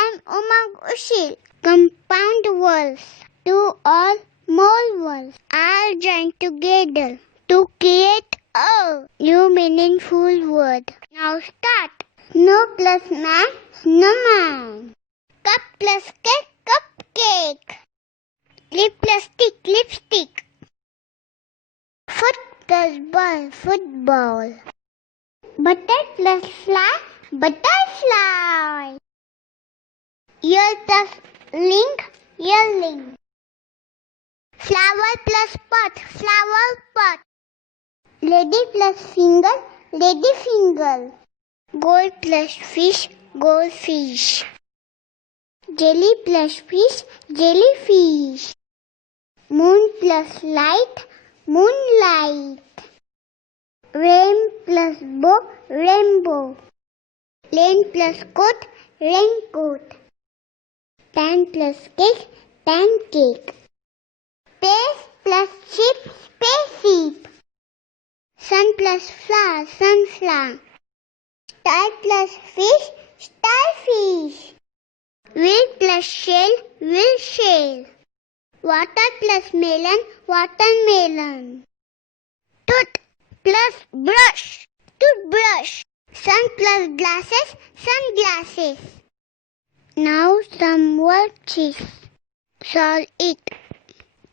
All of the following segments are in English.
am Umang. Compound words, two or more words, are joined together to create a new meaningful word. Now start. Snow plus man, snowman. Cup plus cake, cupcake. Lip plus stick, lipstick. Foot plus ball, football. Butter plus fly, butterfly. Ear plus link, earring. Flower plus pot, flower pot. Lady plus finger, lady finger. Gold plus fish, goldfish. Jelly plus fish, jellyfish. Moon plus light, moonlight. Rain plus bow, rainbow. Rain plus coat, raincoat. Tan plus cake, pancake. Space plus ship, spaceship. Sun plus flower, sunflower. Star plus fish, starfish. Wheel plus shell, wheel shell. Water plus melon, watermelon. Tooth plus brush, toothbrush. Sun plus glasses, sunglasses. Now some worksheets. Solve it.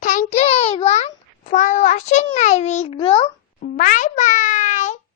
Thank you everyone for watching my video. Bye bye.